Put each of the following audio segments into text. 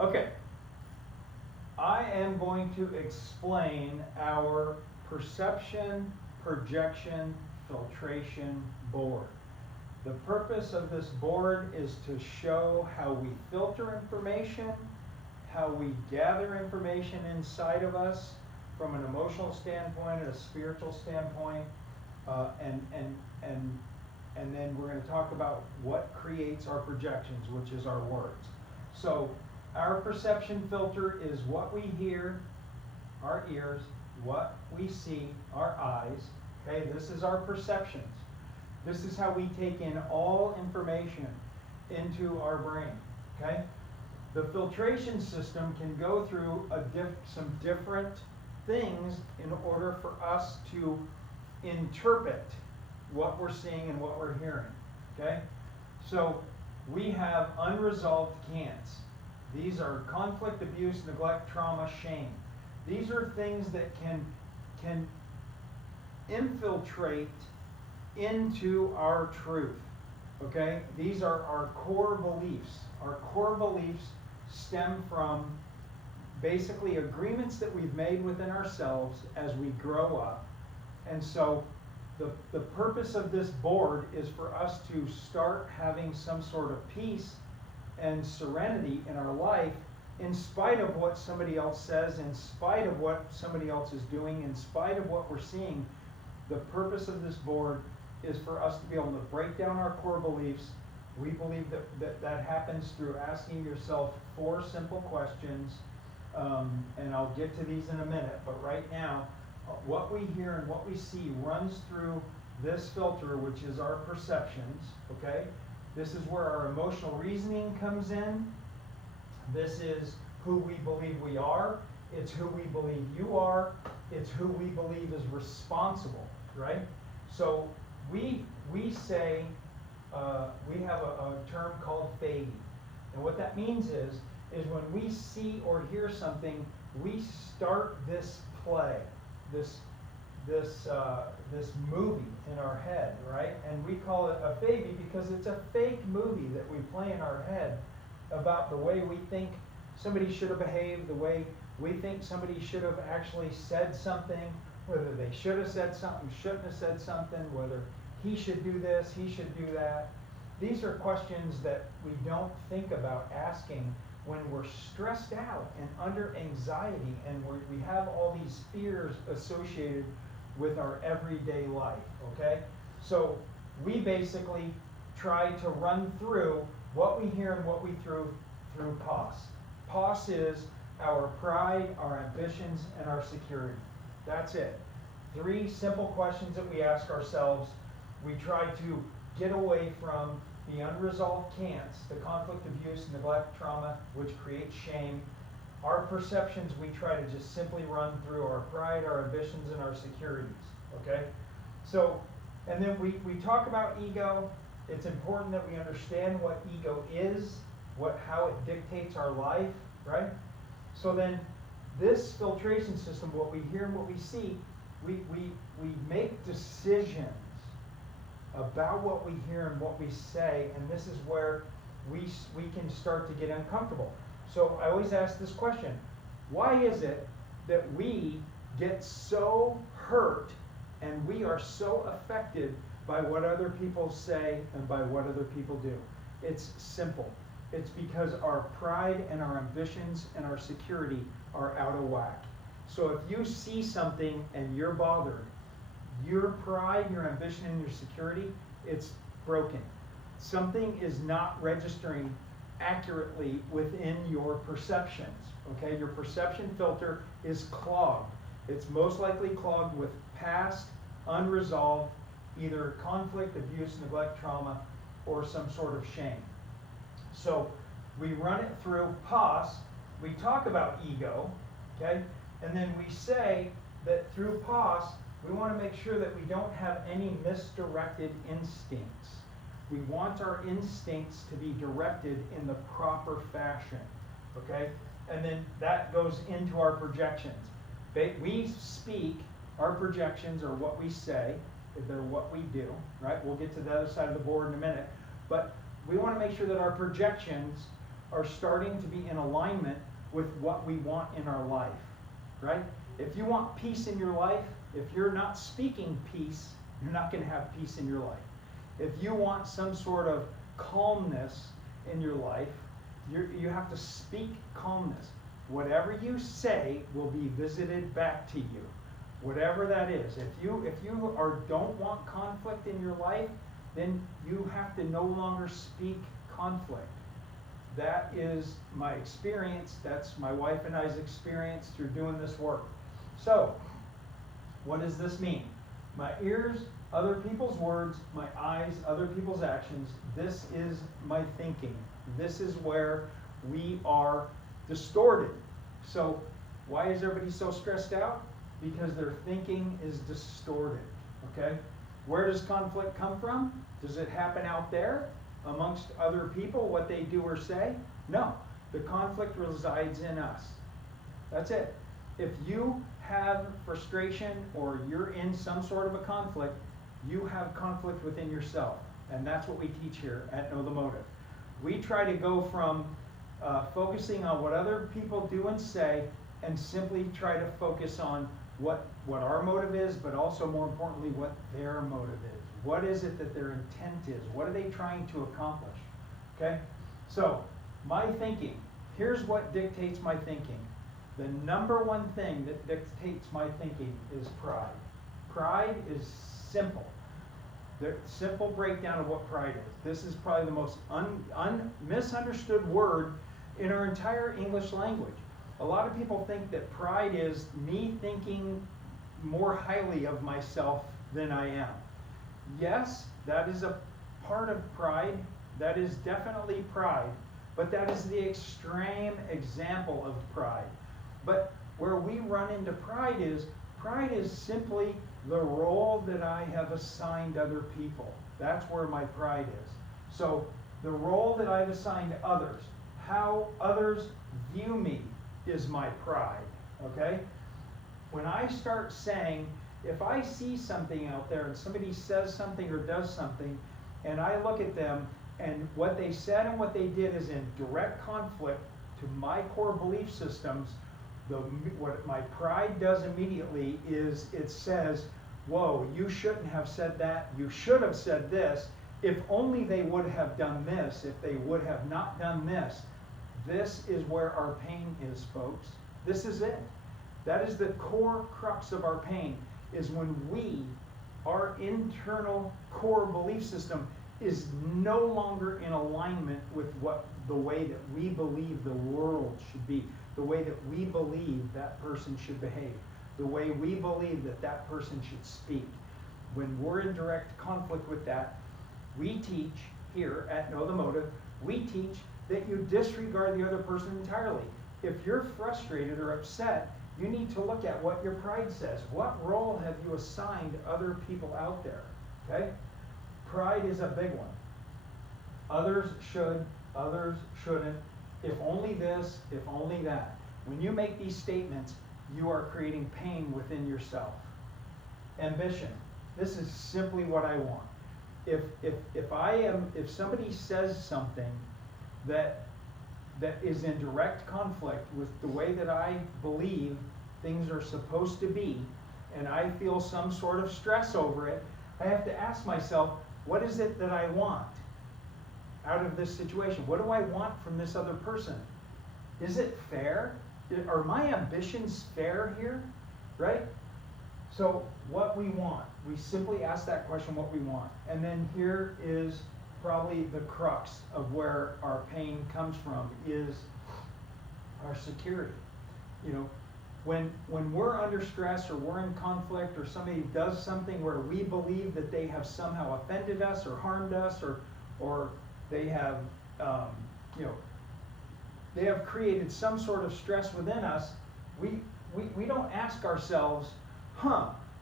Okay. I am going to explain our perception, projection, filtration board. The purpose of this board is to show how we filter information, how we gather information inside of us from an emotional standpoint, a spiritual standpoint, and then we're going to talk about what creates our projections, which is our words. So our perception filter is what we hear, our ears, what we see, our eyes. Okay, this is our perceptions. This is how we take in all information into our brain. Okay, the filtration system can go through some different things in order for us to interpret what we're seeing and what we're hearing. Okay, so we have unresolved cants. These are conflict, abuse, neglect, trauma, shame. These are things that can infiltrate into our truth. Okay? These are our core beliefs. Our core beliefs stem from basically agreements that we've made within ourselves as we grow up. And so the purpose of this board is for us to start having some sort of peace and serenity in our life, in spite of what somebody else says, in spite of what somebody else is doing, in spite of what we're seeing. The purpose of this board is for us to be able to break down our core beliefs. We believe that happens through asking yourself 4 simple questions, and I'll get to these in a minute, but right now, what we hear and what we see runs through this filter, which is our perceptions. Okay? This is where our emotional reasoning comes in. This is who we believe we are. It's who we believe you are. It's who we believe is responsible, right? So we say, we have a term called fading. And what that means is when we see or hear something, we start this play, this movie in our head, right? And we call it a fading because it's a fake movie that we play in our head about the way we think somebody should have behaved, the way we think somebody should have actually said something, whether they should have said something, shouldn't have said something, whether he should do this, he should do that. These are questions that we don't think about asking when we're stressed out and under anxiety and we have all these fears associated with our everyday life, okay? So we basically try to run through what we hear and what we through POS. POS is our pride, our ambitions, and our security. That's it. 3 simple questions that we ask ourselves. We try to get away from the unresolved cants, the conflict, abuse, neglect, trauma, which creates shame. Our perceptions, we try to just simply run through our pride, our ambitions, and our securities. Okay? So, and then we talk about ego. It's important that we understand what ego is, how it dictates our life, right? So then this filtration system, what we hear and what we see, we make decisions about what we hear and what we say, and this is where we can start to get uncomfortable. So I always ask this question: why is it that we get so hurt and we are so affected by what other people say and by what other people do? It's simple. It's because our pride and our ambitions and our security are out of whack. So if you see something and you're bothered, your pride, your ambition, and your security, it's broken. Something is not registering accurately within your perceptions. Okay, your perception filter is clogged. It's most likely clogged with past, unresolved, either conflict, abuse, neglect, trauma, or some sort of shame. So we run it through POS. We talk about ego, okay, and then we say that through POS, we want to make sure that we don't have any misdirected instincts. We want our instincts to be directed in the proper fashion, okay? And then that goes into our projections. We speak, our projections are what we say, they're what we do, right? We'll get to the other side of the board in a minute. But we want to make sure that our projections are starting to be in alignment with what we want in our life, right? If you want peace in your life, if you're not speaking peace, you're not going to have peace in your life. If you want some sort of calmness in your life, you have to speak calmness. Whatever you say will be visited back to you, whatever that is. If you don't want conflict in your life, then you have to no longer speak conflict. That is my experience. That's my wife and I's experience through doing this work. So, what does this mean? My ears, other people's words, my eyes, other people's actions. This is my thinking. This is where we are distorted. So, why is everybody so stressed out? Because their thinking is distorted. Okay? Where does conflict come from? Does it happen out there amongst other people, what they do or say? No. The conflict resides in us. That's it. If you have frustration or you're in some sort of a conflict, you have conflict within yourself. And that's what we teach here at Know the Motive. We try to go from focusing on what other people do and say and simply try to focus on what our motive is, but also more importantly, what their motive is. What is it that their intent is? What are they trying to accomplish? Okay? So, my thinking. Here's what dictates my thinking. The number one thing that dictates my thinking is pride. Pride is simple. The simple breakdown of what pride is. This is probably the most misunderstood word in our entire English language. A lot of people think that pride is me thinking more highly of myself than I am. Yes, that is a part of pride. That is definitely pride. But that is the extreme example of pride. But where we run into pride is simply the role that I have assigned other people. That's where my pride is. So the role that I've assigned others, how others view me, is my pride. Okay? When I start saying, if I see something out there and somebody says something or does something, and I look at them and what they said and what they did is in direct conflict to my core belief systems, what my pride does immediately is it says, whoa, you shouldn't have said that, you should have said this, if only they would have done this, if they would have not done this. This is where our pain is, folks. This is it. That is the core crux of our pain, is when our internal core belief system is no longer in alignment with the way that we believe the world should be, the way that we believe that person should behave, the way we believe that person should speak. When we're in direct conflict with that, we teach here at Know the Motive, we teach that you disregard the other person entirely. If you're frustrated or upset, you need to look at what your pride says. What role have you assigned other people out there? Okay? Pride is a big one. Others should, others shouldn't. If only this, if only that. When you make these statements, you are creating pain within yourself. Ambition. This is simply what I want. If somebody says something that is in direct conflict with the way that I believe things are supposed to be, and I feel some sort of stress over it, I have to ask myself, what is it that I want out of this situation? What do I want from this other person? Is it fair? Are my ambitions fair here? Right? So what we want, we simply ask that question, what we want. And then here is probably the crux of where our pain comes from, is our security. You know, when we're under stress or we're in conflict or somebody does something where we believe that they have somehow offended us or harmed us or they have they have created some sort of stress within us, we don't ask ourselves,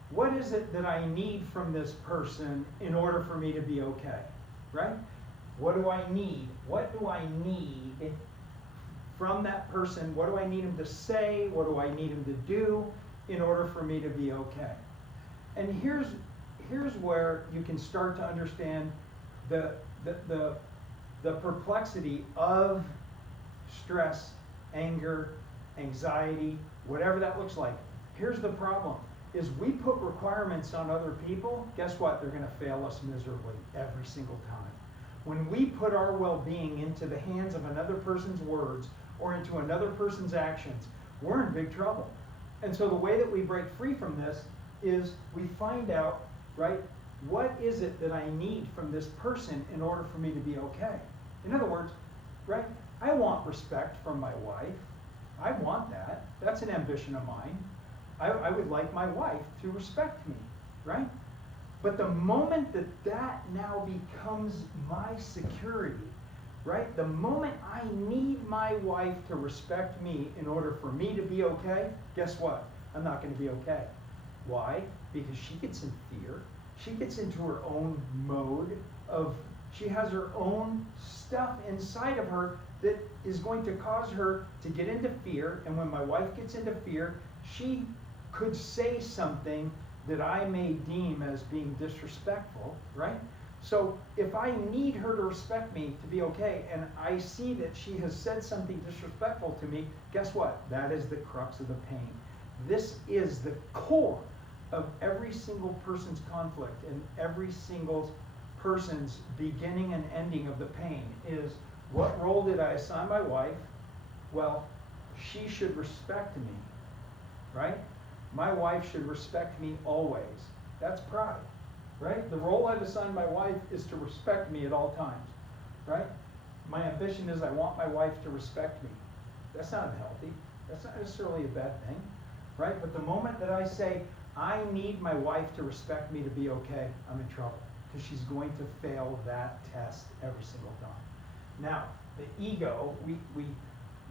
what is it that I need from this person in order for me to be okay? Right? What do I need? What do I need from that person? What do I need him to say? What do I need him to do in order for me to be okay? And here's where you can start to understand the perplexity of stress, anger, anxiety, whatever that looks like. Here's the problem, is we put requirements on other people, guess what? They're going to fail us miserably every single time. When we put our well-being into the hands of another person's words or into another person's actions, we're in big trouble. And so the way that we break free from this is we find out, right, what is it that I need from this person in order for me to be okay? In other words, right, I want respect from my wife. I want that. That's an ambition of mine. I would like my wife to respect me, right? But the moment that that now becomes my security, right? The moment I need my wife to respect me in order for me to be okay, guess what? I'm not going to be okay. Why? Because she gets in fear. She gets into her own mode of, she has her own stuff inside of her that is going to cause her to get into fear. And when my wife gets into fear, she could say something that I may deem as being disrespectful, right? So if I need her to respect me to be okay, and I see that she has said something disrespectful to me, guess what? That is the crux of the pain. This is the core of every single person's conflict and every single person's beginning and ending of the pain is, what role did I assign my wife? Well, she should respect me, right? My wife should respect me always. That's pride, right? The role I've assigned my wife is to respect me at all times, right? My ambition is I want my wife to respect me. That's not unhealthy. That's not necessarily a bad thing, right? But the moment that I say, I need my wife to respect me to be okay, I'm in trouble, because she's going to fail that test every single time. Now, the ego,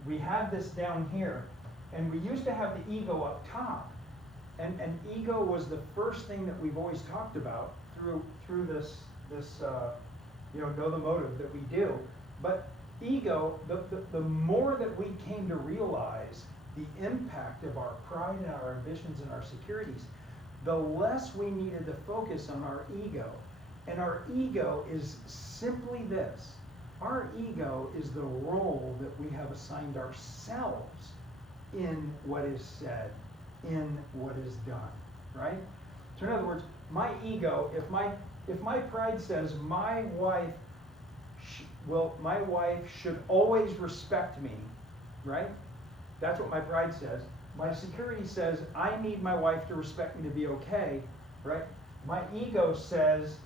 we have this down here, and we used to have the ego up top. And ego was the first thing that we've always talked about through this know the motive that we do. But ego, the more that we came to realize the impact of our pride and our ambitions and our securities, the less we needed to focus on our ego. And our ego is simply this. Our ego is the role that we have assigned ourselves in what is said, in what is done, right? So in other words, my ego, if my pride says my wife should always respect me, right? That's what my pride says. My security says I need my wife to respect me to be okay, right? My ego says,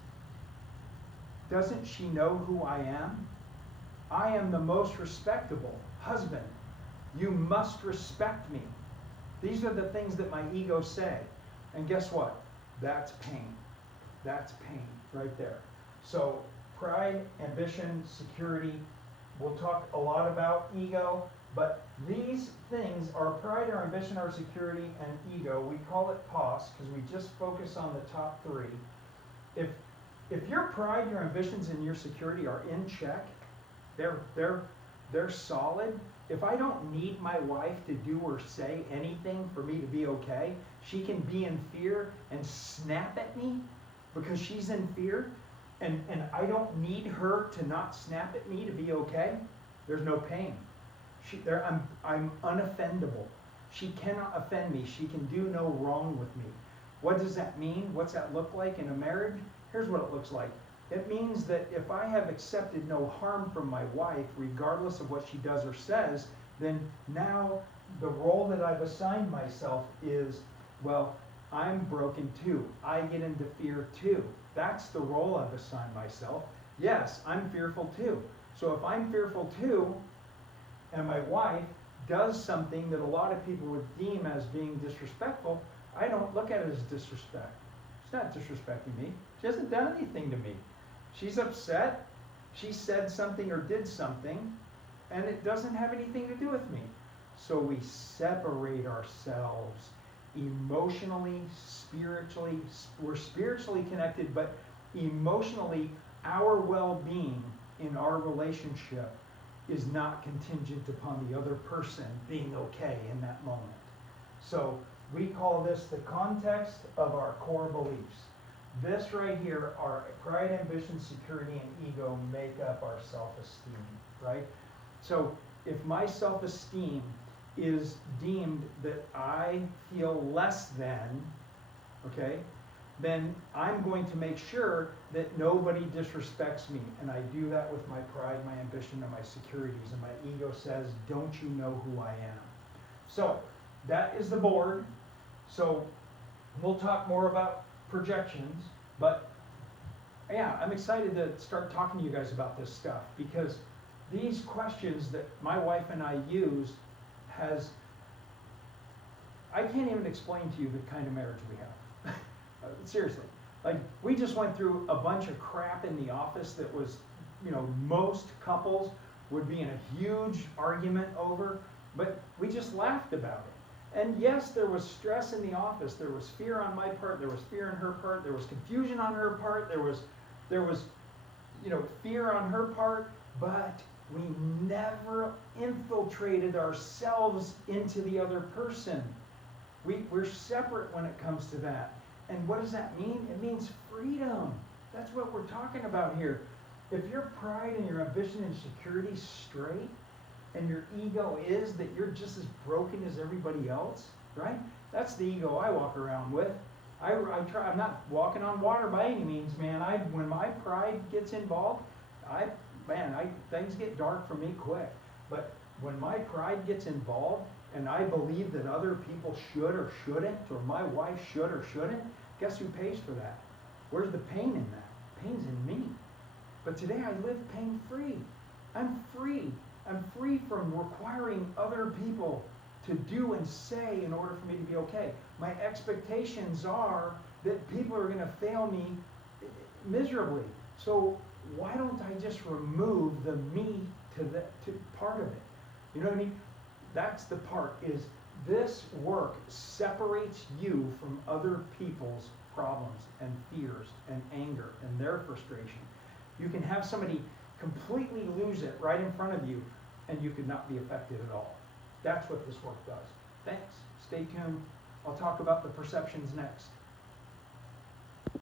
doesn't she know who I am? I am the most respectable husband. You must respect me. These are the things that my ego say. And guess what? That's pain. That's pain right there. So pride, ambition, security. We'll talk a lot about ego, but these things are pride, our ambition, our security, and ego. We call it POS because we just focus on the top three. If your pride, your ambitions, and your security are in check, they're solid. If I don't need my wife to do or say anything for me to be okay, she can be in fear and snap at me because she's in fear, and I don't need her to not snap at me to be okay, there's no pain. I'm unoffendable. She cannot offend me. She can do no wrong with me. What does that mean? What's that look like in a marriage? Here's what it looks like. It means that if I have accepted no harm from my wife, regardless of what she does or says, then now the role that I've assigned myself is, well, I'm broken too. I get into fear too. That's the role I've assigned myself. Yes, I'm fearful too. So if I'm fearful too, and my wife does something that a lot of people would deem as being disrespectful, I don't look at it as disrespect. She's not disrespecting me. She hasn't done anything to me. She's upset. She said something or did something, and it doesn't have anything to do with me. So we separate ourselves emotionally, spiritually. We're spiritually connected, but emotionally, our well-being in our relationship is not contingent upon the other person being okay in that moment. So we call this the context of our core beliefs. This right here, our pride, ambition, security, and ego make up our self-esteem, right? So if my self-esteem is deemed that I feel less than, okay, then I'm going to make sure that nobody disrespects me. And I do that with my pride, my ambition, and my securities. And my ego says, don't you know who I am? So that is the board. So we'll talk more about projections, but yeah, I'm excited to start talking to you guys about this stuff, because these questions that my wife and I use I can't even explain to you the kind of marriage we have. Seriously. Like, we just went through a bunch of crap in the office that was, most couples would be in a huge argument over, but we just laughed about it. And yes, there was stress in the office. There was fear on my part. There was fear on her part. There was confusion on her part. There was fear on her part, but we never infiltrated ourselves into the other person. We're separate when it comes to that. And what does that mean? It means freedom. That's what we're talking about here. If your pride and your ambition and security is straight, and your ego is that you're just as broken as everybody else, right? That's the ego I walk around with. I'm not walking on water by any means, man. When my pride gets involved, things get dark for me quick. But when my pride gets involved, and I believe that other people should or shouldn't, or my wife should or shouldn't, guess who pays for that? Where's the pain in that? Pain's in me. But today I live pain-free. I'm free. I'm free from requiring other people to do and say in order for me to be okay. My expectations are that people are going to fail me miserably. So why don't I just remove the me to part of it? You know what I mean? That's the part, is this work separates you from other people's problems and fears and anger and their frustration. You can have somebody completely lose it right in front of you, and you could not be affected at all. That's what this work does. Thanks. Stay tuned. I'll talk about the perceptions next.